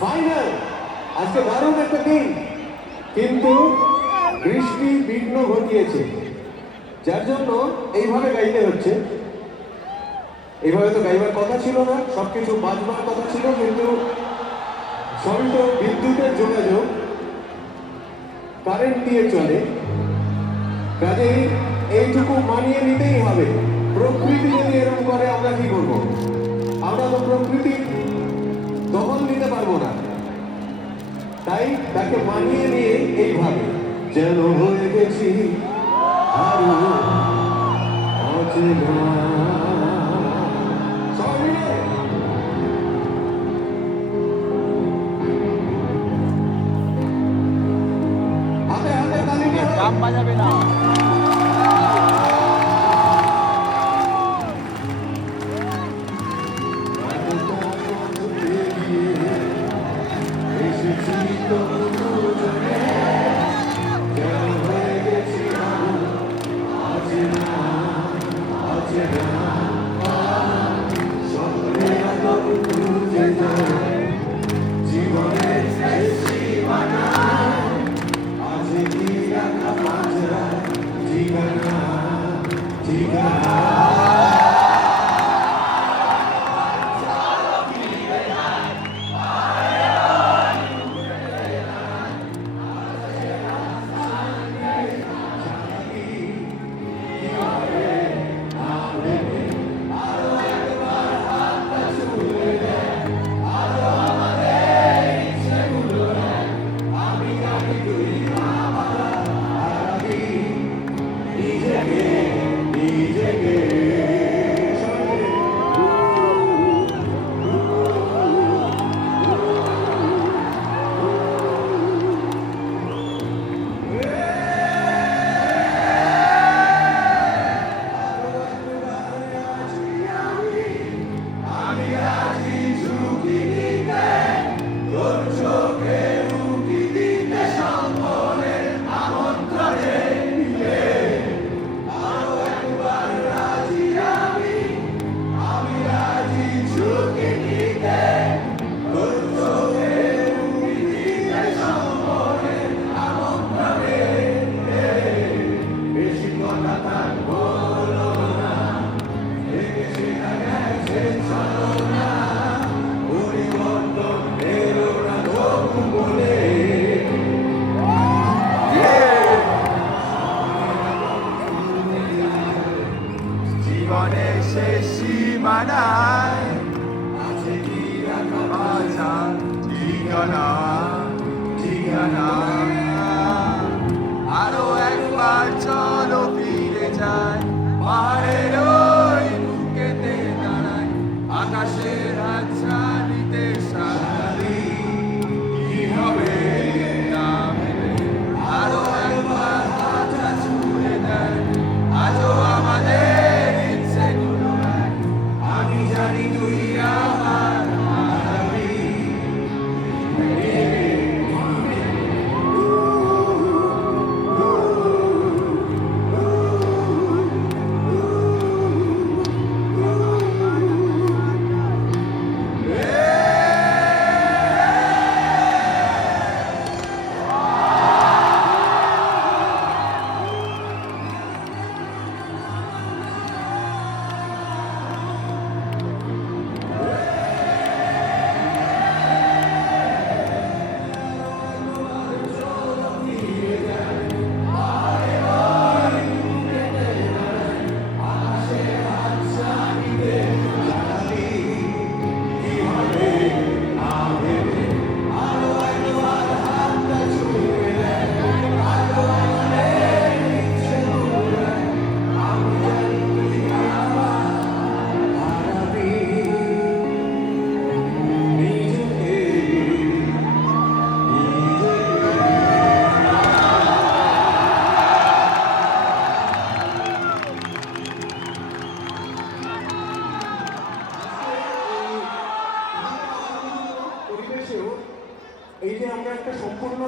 Final আজকে দারুণ একটা দিন, কিন্তু বৃষ্টি বিঘ্ন ঘটিয়েছে, যার জন্য এইভাবে গাইতে হচ্ছে। এইভাবে তো গাইবার কথা ছিল না, সবকিছু বাজবার কথা ছিল, কিন্তু সবই তো বিদ্যুতের যোগাযোগ, কারেন্ট দিয়ে চলে, কাজেই এইটুকু মানিয়ে নিতেই হবে। প্রকৃতি যদি এরকম করে আমরা কি করব? আমরা তো প্রকৃতি দখল নিতে পারবো না, তাই তাকে মানিয়ে নিয়ে এইভাবে যেন হয়ে গেছি আরো অচেনা। সবাই মিলে হাতে হাতে তালি দিয়ে গান বাজাবে না। জীবনের শেষ সীমানায় আছে কি রাখা বাঁচা ঠিকানা।